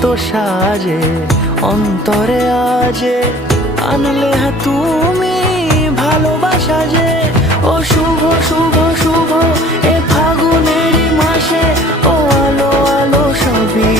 কত সাজে অন্তরে আজে আনলে হ্যাঁ তুমি ভালোবাসা যে। ও শুভ শুভ শুভ এ ফাগুনেরই মাসে, ও আলো আলো সবই